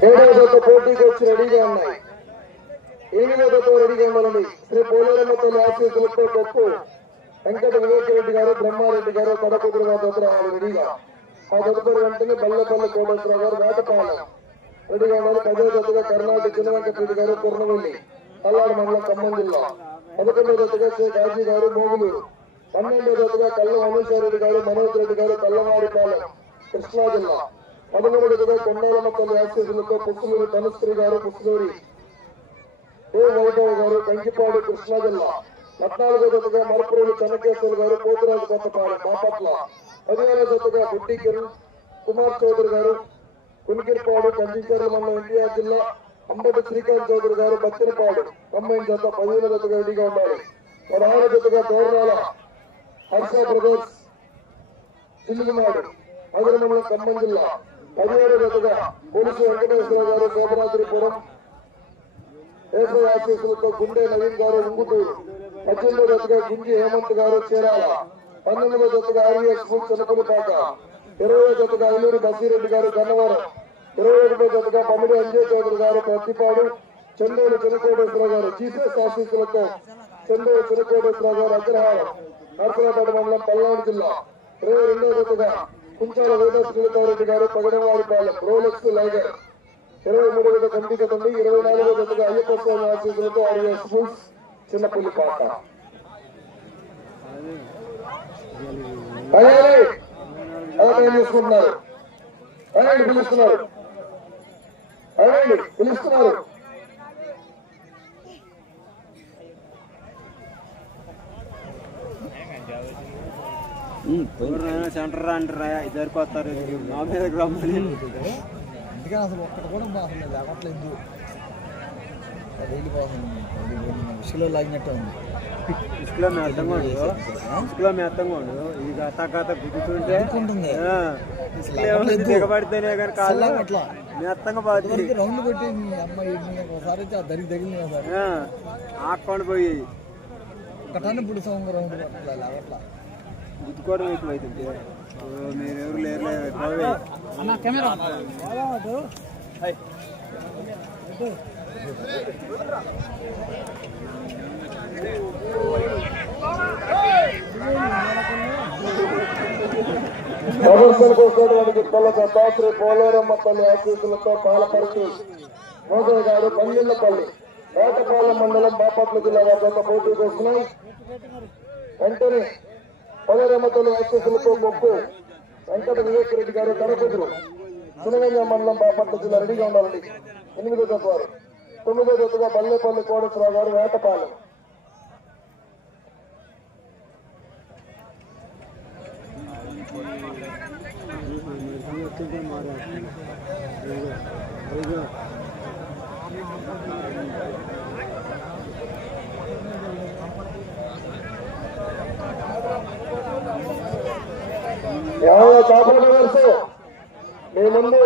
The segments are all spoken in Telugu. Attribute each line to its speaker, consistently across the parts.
Speaker 1: ఏడవ జత పోటీకి వచ్చి రెడీగా ఉన్నాయి ఎనిమిదవ జత రెడీగా ఉండాలండి శ్రీ పోలేరమ్మ తల్లి ఆశీస్సులతో గొప్ప వెంకట వివేకరెడ్డి గారు బ్రహ్మారెడ్డి గారు కడకుదురు గారు జత రావాలి రెడీగా ఆ తదుపరి వెంటనే బల్లపల్లి కోటేశ్వరరావు గారు వేటపాలెం రెడీగా ఉండాలి పదో జతగా కర్ణాటక చిన్న వెంకటరెడ్డి గారు కొర్నవెల్లి పల్నాడు మండలం ఖమ్మం జిల్లా పదకొండవ జతగా శ్రీ గాజీ గారు మోగులూరు పన్నెండవ జతగా కల్లం అమీషారెడ్డి గారు మనోజ్ రెడ్డి గారు కల్లవారిపాలెం కృష్ణా జిల్లా పదమూడు జతగా కొండాలమ్మ తల్లి ఆశీస్సులతో పుస్తులూరి ధనుశ్రీ గారు పుస్తులూరి ఏ వైభవ్ గారు కంకిపాడు కృష్ణా జిల్లా పద్నాలుగో జతగా మరపురేలు చెన్నకేశ్వర గారు పోతురాజు కొత్తపాలెం బాపట్ల పదిహేనో జతగా గుడ్డి కిరణ్ కుమార్ చౌదరి గారు కునికిరిపాడు కంచిచర్ల మండలం ఎన్టీఆర్ జిల్లా అంబటి శ్రీకాంత్ చౌదరి గారు బత్తినపాడు కంబైన్ జత పదిహేను జతగా రెడీగా ఉండాలి. పదహారు జతగా దోర్నాల హర్ష బ్రదర్స్ జిల్లునాడు అదనమండలం ఖమ్మం జిల్లా. పదిహేడు జతగా పోలీసు వెంకటేశ్వర గారు శోభనాద్రిపురం ఏసీ ఆఫీసులతో గుండె నవీన్ గారు ఉంగుటూరు పద్దెనిమిదో జతగా గుంజి హేమంత్ గారు జతగా ఇరవై జతగా అల్లూరి బసీరెడ్డి గారు గన్నవరం. ఇరవై ఒకటో జతగా పమిడి అంజయ్ చౌదరి గారు ప్రతిపాడు. చెన్నూరు చిన్నకోటేశ్వర గారు జీసస్ ఆఫీసులతో చెన్నూరు చిన్నకోటేశ్వర గారు అగ్రహారం. నర్సరాపేట మండలం పల్నాడు జిల్లా. ఇరవై రెండో జతగా కుంచాల వేదశ్రీలతారెడ్డి గారు పగడవారి పాలెం రోలెక్స్ లైగర్. ఇరవై మూడు వేల తొమ్మిది తొమ్మిది ఇరవై నాలుగో జతగా అయ్యప్ప స్వామి ఆశీస్సులతో ఆడియో స్కూల్స్ చిన్నపల్లి పాట. అయ్యాయి అలా చేసుకుంటున్నారు. అయ్యండి పిలుస్తున్నారు. అయ్యండి పిలుస్తున్నారు.
Speaker 2: సెంటర్ అంటారా ఇద్దరికి వస్తారు మా మీదకి రమ్మని
Speaker 3: అందుకని అసలు ఒక్కటి కూడా అసలు లేవట్లేదు. ఇసుకలో లాగినట్టు ఉంది.
Speaker 2: ఇసుకలో మెత్తంగా ఉండు ఇసుకలో మెత్తంగా ఉండు ఈ గత గత గుద్దుతుంటే దిగబడితేనే కానీ. మెత్తంగా
Speaker 3: వరకు రౌండ్ కొట్టి అమ్మాయి ఒకసారి వచ్చి ఆ దరికి తగిలింది ఒకసారి
Speaker 2: ఆ, ఆక్కొని పోయి.
Speaker 3: ఒకటాన్ని ఇప్పుడు సొంగ రౌండ్ కొట్టలే? లేవట్లా.
Speaker 2: గుద్దుకోవడం ఎక్కువ అవుతుంది మీరు ఎవరు లేరు
Speaker 1: ప్రదర్శనకు వచ్చినటువంటి పిల్ల శ్రీ పోలేరమ్మ తల్లి ఆశీస్సులతో పాలపరిచి మోదయ్య గారు పంగిళ్ళపల్లి వేటపాలెం మండలం బాపట్ల జిల్లా వారి జత పోటీకి వస్తున్నాయి వెంటనే పోలేరమ్మ తల్లి మొక్కు వెంకట వివేకరెడ్డి గారు కడకుదురు సునగంజ మండలం బాపట్ల జిల్లా రెడీగా ఉండాలండి. ఎనిమిదో జత వారు. తొమ్మిదో జతగా బల్లేపల్లి కోడేశ్వరరావు గారు వేటపాలెం. Thank you. చేపల బ్రదర్స్ మీ ముందు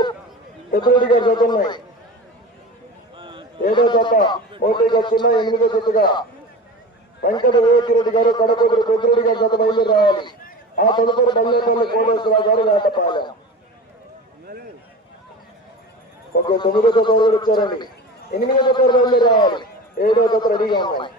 Speaker 1: పెద్దరెడ్డి గారు జత ఉన్నాయి. ఏడో జత పోటీకి వచ్చిన ఎనిమిదో జతగా వెంకట వివేకిరెడ్డి గారు కడకొదురు పెద్దరెడ్డి గారి జత బయలుదేరి రావాలి. ఆ తదుపరి బల్లేపల్లి కోటేశ్వరరావు గారు వేటపాలెం. ఒక తొమ్మిదో జత వచ్చారండి ఎనిమిదో జత బయలుదేరి రావాలి ఏడో జత రెడీగా ఉన్నాయి.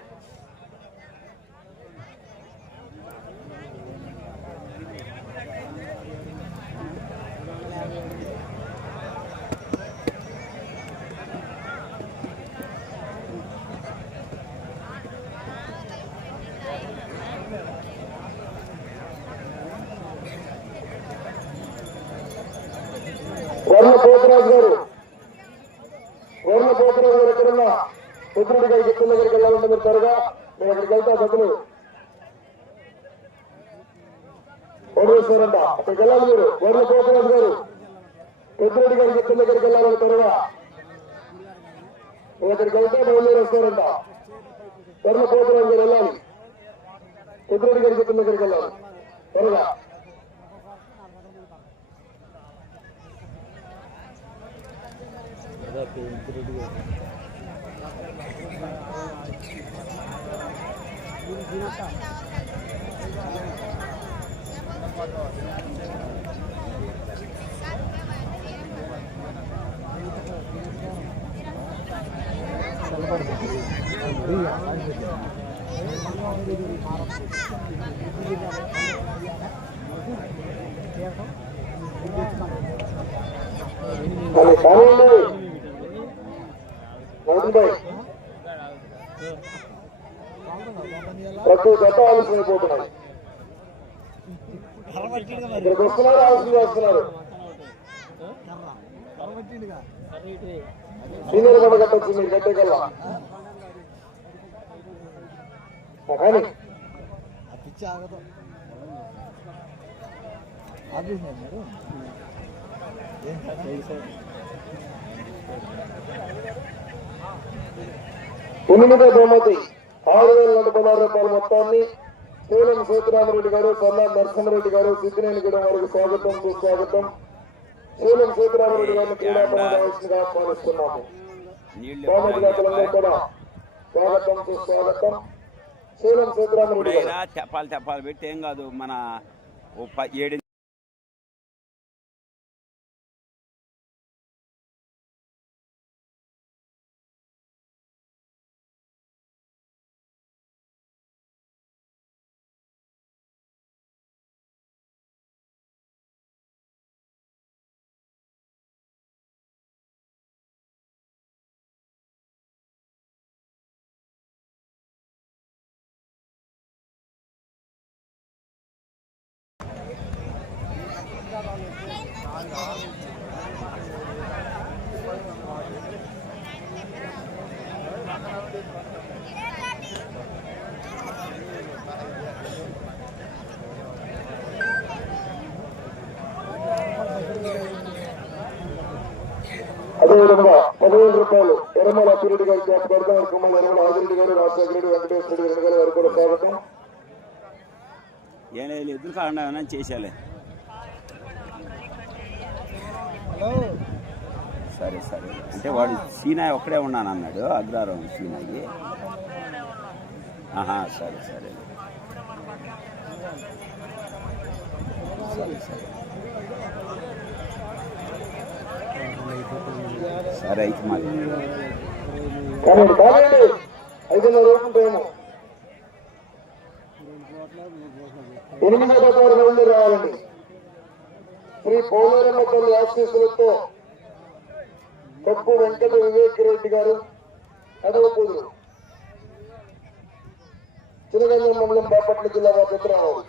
Speaker 1: కోటేశ్వర్ అంట అక్కడికి వెళ్ళాలి మీరు గొర్రెల కోటరాజు గారు పెద్దరెడ్డి గారికి చెప్తున్న దగ్గరికి వెళ్ళాలని త్వరగా అక్కడికి వెళ్తే బయలుదేరి వస్తారంట గొర్రెల కోటరాజు గారు వెళ్ళాలి పెద్దరెడ్డి Thank you. ప్రతి గత ఆలోచన పోతున్నాయి. ఇక్కడికి వస్తున్నారు సీనియర్ కానీ
Speaker 3: పిచ్చి ఆగదు. మీరు. ఏం సార్
Speaker 1: ఎనిమిదో బహుమతి ఆరు వేల పదహారు రూపాయల మొత్తాన్ని శీలం సీతారామరెడ్డి గారు సల్లా నరసింహారెడ్డి గారు సిద్ధినేనిగూడెం వారికి స్వాగతం సుస్వాగతం. శీలం సీతారామరెడ్డి గారిని ఆహ్వానిస్తున్నాము. కూడా స్వాగతం సుస్వాగతం. సీతారామరెడ్డి
Speaker 4: తెప్పాలి తెప్పాలి పెట్టి ఏం కాదు మన ఏడు
Speaker 1: ఎర్రమల అప్పిరెడ్డి గారికి జ్ఞాపకార్థం కుమార్ ఎర్రమల ఆదిరెడ్డి గారు రాజశేఖర రెడ్డి వెంకటేశ్వర రెడ్డి గారు వారికి కూడా స్వాగతం
Speaker 4: ఏం ఎదురు కాకుండా చేసేలే సరే సరే. అంటే వాడు సీనాయ్ ఒక్కడే ఉన్నాను అన్నాడు అగ్రారం సీనాయి. ఆహా సరే సరే. సరే సరే. సరే అయితే మరి
Speaker 1: ఐదున్నర రోజులు టైము ఎనిమిదో తరగతి నుండి రావాలండి. శ్రీ పోలేరమ్మ తల్లి ఆశీస్సులతో తప్పు వెంకట వివేక్ రెడ్డి గారు అడవకూరు చిన్నగంజం మండలం బాపట్ల జిల్లా బాధ్యత రావాలి.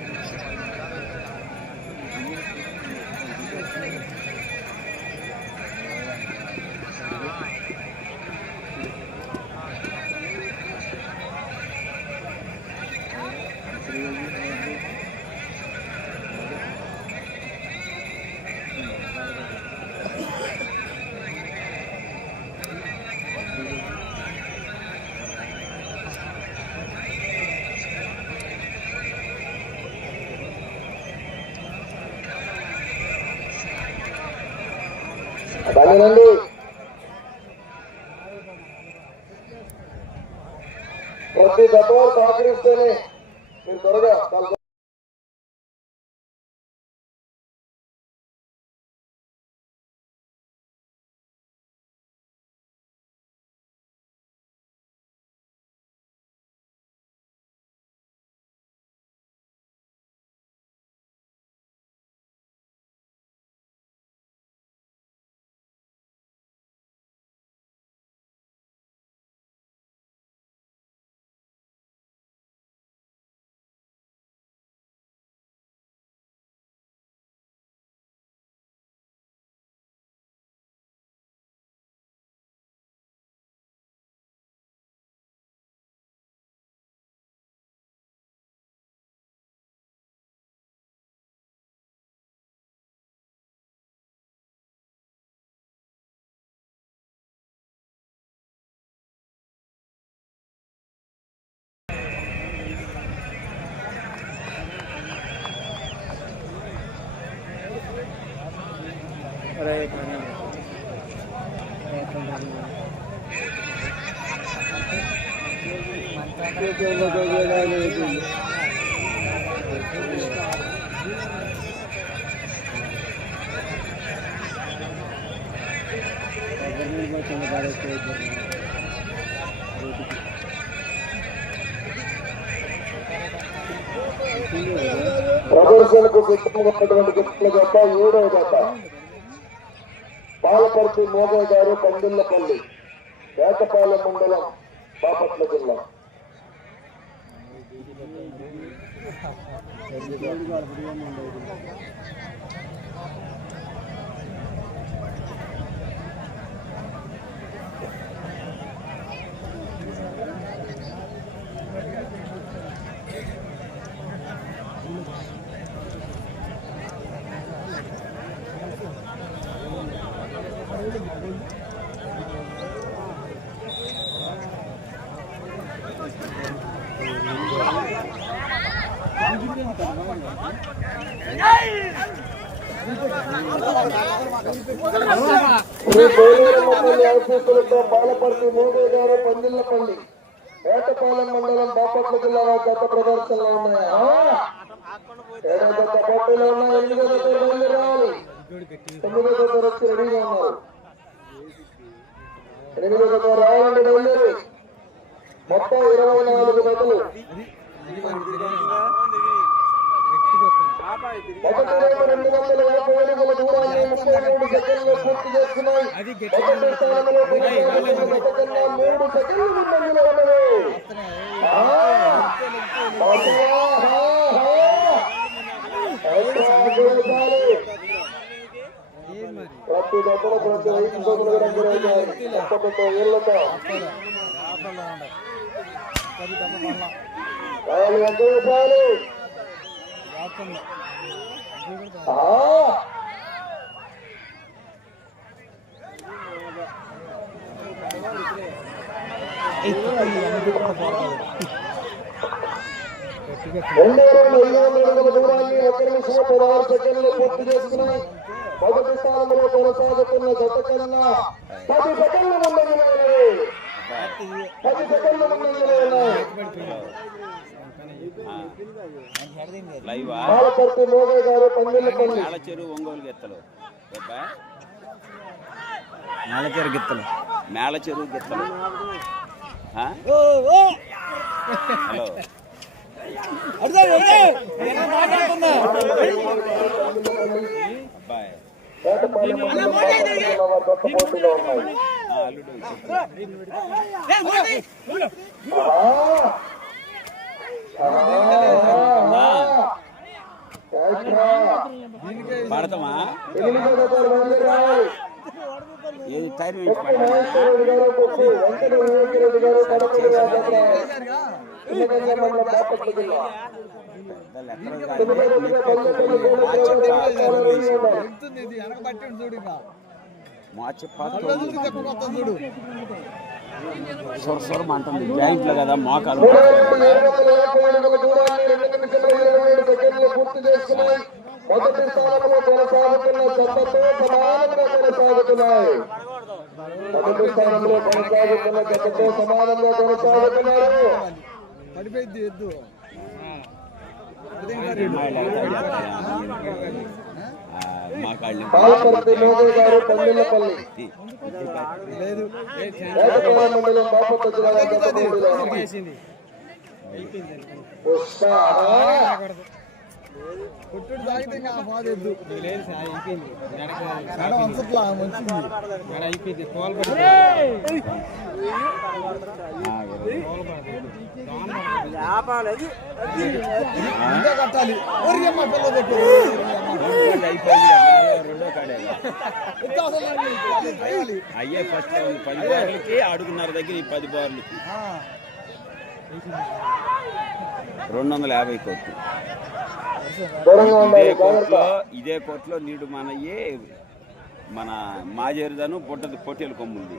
Speaker 2: రైట్
Speaker 1: ప్రదర్శనకు సిద్ధంగా ఉన్నటువంటి గిఫ్ట్ల జత ఏడవ జత పాలపర్తి గారు పందిళ్ళపల్లి వేటపాలెం మండలం బాపట్ల జిల్లా శ్రీ పోలేరమ్మపల్లి బాలపర్తి పాలపర్తి గారు పందిళ్ళపల్లి వేటపాలెం మండలం బాపట్ల జిల్లాలో గత ప్రదర్శనలో ఉన్నాయా. ఏడో గత పోటీలో ఉన్నాయి. ఎనిమిదో గత బయలుదేరాలి. తొమ్మిదో దగ్గర వచ్చి రెడీగా ఉన్నారు. ఎనిమిదో దగ్గర రావాలంటే బయలుదేరి. మొత్తం ఇరవై నాలుగు గతలు మొదటి రెండు మూడు సెకండ్లు పూర్తి చేస్తున్నాయి ప్రతి దగ్గర ప్రతి ఐదు దగ్గర ఏళ్ళతో రెండు వేల ఐదు వందల దూరాన్ని ఒక నిమిషం పదహారు సెకండ్లు పూర్తి మొదటి స్థానంలో కొనసాగుతున్న జత కన్నా పది సెకండ్ల ముందంజలో పది సెకండ్ల ముందంజలో ఉన్నాయి
Speaker 4: లైవా?
Speaker 1: పాలపర్తి మోగయ్య గారు పందిళ్ళపల్లి
Speaker 4: మేళ చెరువు ఒంగోలు గిత్తలు? అబ్బా మేళ చెరువు గిత్తలు. గిత్తలు? హలో. అబ్బాయి. అల్లుడు. పడతామా? ఏది మార్చి
Speaker 3: మొత్తం చూడు.
Speaker 4: సొర సొర అంటుంది జాయింట్లో కదా మోకాలు
Speaker 1: మొదటి స్థానంలో కొనసాగుతున్న జతతో సమానంగా కొనసాగుతున్నాయి మొదటి స్థానంలో కొనసాగుతున్న జతతో సమానంగా కొనసాగుతున్నారు
Speaker 3: పడిపోయింది ఎద్దు
Speaker 1: పాలపర్తి మోదీ గారు
Speaker 3: లేదు.
Speaker 1: వేటపాలెం మండలం బాపట్ల జిల్లా గత పోటీలో ఉన్నాయి. ఉత్సాహ
Speaker 3: కొట్టుడు తాగితే ఇంకా ఆ బాధ ఎద్దు మేడం అంతట్లా మంచిది. ఇంకా కట్టాలి. ఒరి అమ్మ పిల్ల కొట్టు
Speaker 4: అయ్యే ఫస్ట్ పది బార్లకి అడుగున్నర దగ్గర ఈ పది బార్లకి. రెండు వందల యాభై కోట్లు. ఇదే కోట్లో ఇదే కోట్లో నీడు మనయ్యే మన మాజేరుదాను బుట్టది పొట్టేలు కొమ్ముంది.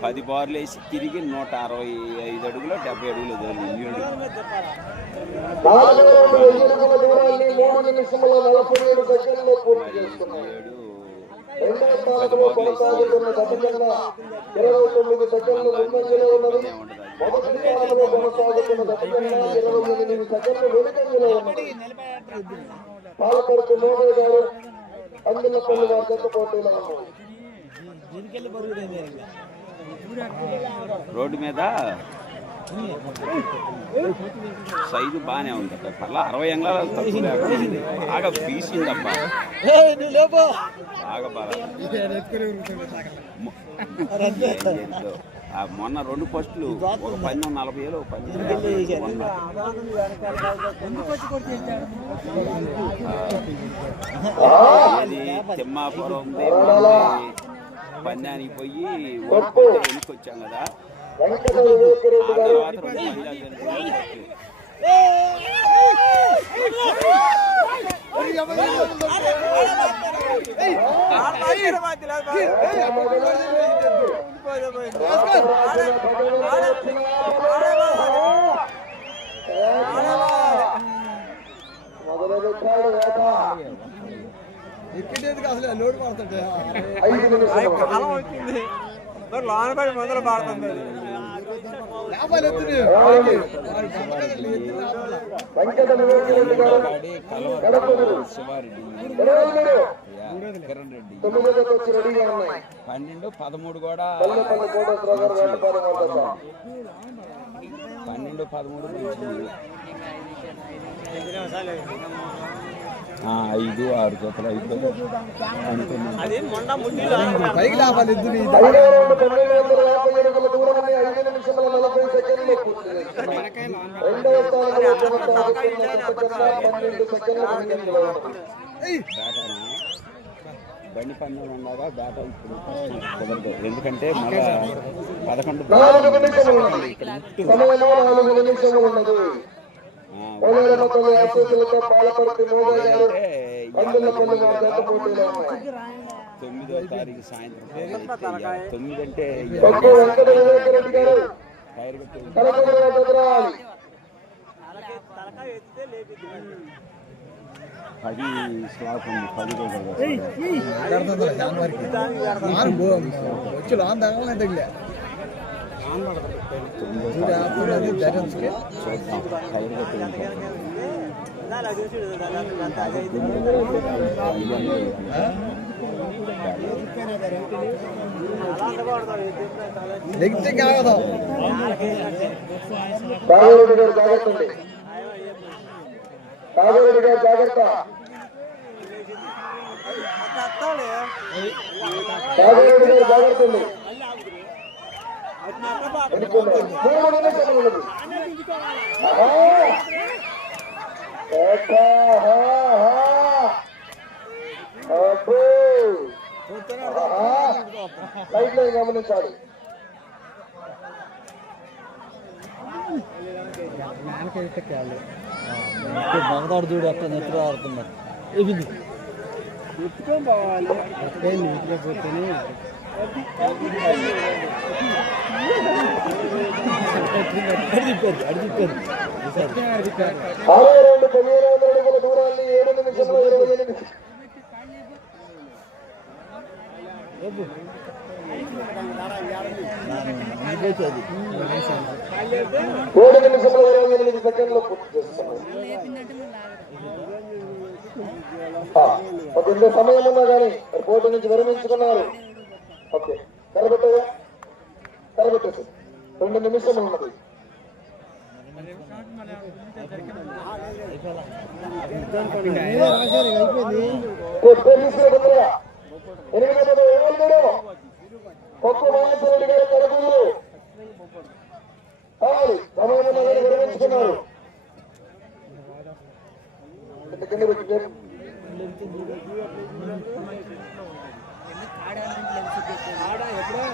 Speaker 4: పది బార్లు వేసి తిరిగి నూట అరవై ఐదు అడుగులు డెబ్బై అడుగులు వదిలి నీడు
Speaker 1: నాలుగు వందల వెయ్యి అడుగుల దూరాన్ని మూడు నిమిషముల నలభై ఏడు సెకండ్లు పూర్తి చేసుకున్నాయి
Speaker 4: ఏడు
Speaker 1: రెండవ స్థానంలో కొనసాగుతున్న గత కన్నా ఇరవై తొమ్మిది సెకండ్లు ముందంజలో ఉన్నది మొదటి స్థానంలో కొనసాగుతున్న గత కన్నా ఇరవై ఎనిమిది సెకండ్లు వెనుకంజలో ఉన్నది పాలపడుతు మోదీ గారు అందినపల్లి వారి జత పోటీలో ఉన్నారు
Speaker 4: రోడ్డు మీద సైజు బాగానే ఉంది అక్కడ పర్లా అరవై ఎంగళాలు తక్కువ లేకుండా ఉంది. బాగా పీసిందబ్బా. బాగా బాగా. మొన్న రెండు పోస్టులు ఒక పన్ను నలభై ఏళ్ళు ఒక తిమ్మాపురం పన్యానికి పోయి వెనక్కి వచ్చాం కదా. ఆ తర్వాత రెండు మహిళా జనరల్ పోస్టులు.
Speaker 1: మొదలు పెట్టాడు వేట
Speaker 3: ఎక్కిటేది అసలు లోడ్ పడుతుంటే
Speaker 1: ఐదు నిమిషాలు
Speaker 2: కాలం వచ్చింది మరి. లోన పడి మొదలు పాడుతుంది
Speaker 4: పన్నెండు పదమూడు కూడా పన్నెండు పదమూడు ఐదు ఆరు జతలు అనుకున్నాను
Speaker 3: పైకి లాభాలు
Speaker 1: ఐదో ఐదు.
Speaker 4: బేటానా బండి పన్నులు ఉన్నారా బేట ఇప్పుడు కుదరదు. ఎందుకంటే మళ్ళా పదకొండు
Speaker 1: నాలుగు నిమిషములు ఉన్నది సమయము నాలుగు నిమిషములు ఉన్నది
Speaker 4: ఆ,
Speaker 1: పోలేరమ్మ తల్లి ఆశీస్సులతో పాలపర్తి మోదయ్య గారు
Speaker 4: అంటే
Speaker 1: అందులపల్లి వారి జత పోటీలో ఉన్నాయి
Speaker 4: తొమ్మిదో తారీఖు సాయంత్రం ఇయ్యాలి. తొమ్మిది అంటే
Speaker 1: ఒక్క వెంకట వివేకరెడ్డి గారు
Speaker 4: టైర్ కట్టి
Speaker 1: కలకడ భద్రాలి
Speaker 4: పది స్లాప్ ఉంది పది రోజులు
Speaker 3: మాట్లాడుతుంది జాన్వరికి మారు బో వచ్చి లోన్ తగలనే తగిలే చూడు అప్పుడు
Speaker 1: గారు జాగ్రత్త. అండి గారు జాగ్రత్త గారు జాగ్రత్త అండి అనుకున్నారు. మూడు నిమిషాలు ఉన్నది ఆహా. ఏకా, ఆహా, ఆహా.
Speaker 3: మగదాడు చూడు అక్కడ ఆడుతున్నారు ఇది
Speaker 2: ఎత్తుకొని పోవాలి
Speaker 3: పోతేనే
Speaker 1: ఆరో రెండు పదిహేను వందల అడుగుల దూరాన్ని ఏడు నిమిషంలో ఇరవై ఎనిమిది ఏడు నిమిషంలో ఇరవై ఎనిమిది సెకండ్లు పూర్తి చేస్తున్నారు ఆ, సమయం ఉన్నా కానీ మరి నుంచి విరమించుకున్నారు. ఓకే. కరబెట్టగా కరబెట్టేసి రెండు నిమిషములు ఉన్నది. పోలీసుల ఎనిమిది వందల ఇరవై మహేశ్వరుడి గారి తరపులు కావాలి. సమయం కానీ విరమించుకున్నారు ఎందుకంటే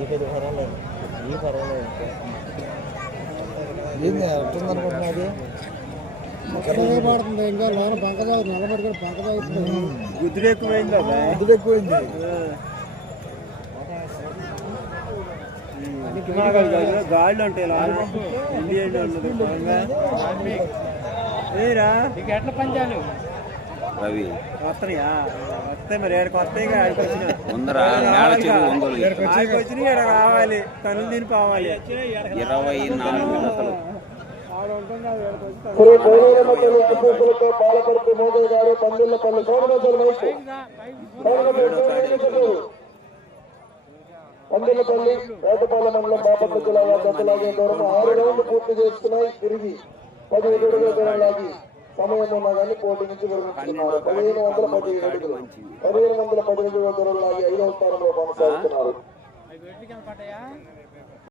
Speaker 3: ಈಗ పర్వాలేదు ఈ పర్వాలేదు ఏంది అనుకుంటున్నా అది పడుతుంది ఇంకా లోన తాగుతుంది తాగుతుంది
Speaker 2: ఎక్కువైంది
Speaker 3: ఎక్కువైంది
Speaker 2: గాళ్ళు ఇండియన్ ఎట్లా పంచాలు
Speaker 4: రవి
Speaker 2: వస్తాయా మరి ఏడకి వస్తాయి ఆడికి వచ్చినాయి రావాలి తిని పోవాలి
Speaker 4: ఇరవై నాలుగు
Speaker 1: శ్రీ పోలేరమ్మ తల్లి ఆశీస్సులతో పాలపడుతు మోదయ్య గారు పందిళ్ళపల్లి సోమనోదర్ వైపు పందిళ్ళపల్లి వేటపాల మండలం బాపట్ల జిల్లా జతలాగే దూరం ఆరు రౌండ్లు పూర్తి చేసుకున్నాయి. తిరిగి పదిహేడు అడుగుల దూరం లాగి సమయం ఉన్నా కానీ పోటీ నుంచి విరమించుకున్నారు. పదిహేను వందల పదిహేడు అడుగులు. పదిహేను వందల పదిహేడు దూరం లాగి ఐదవ స్థానంలో కొనసాగుతున్నారు.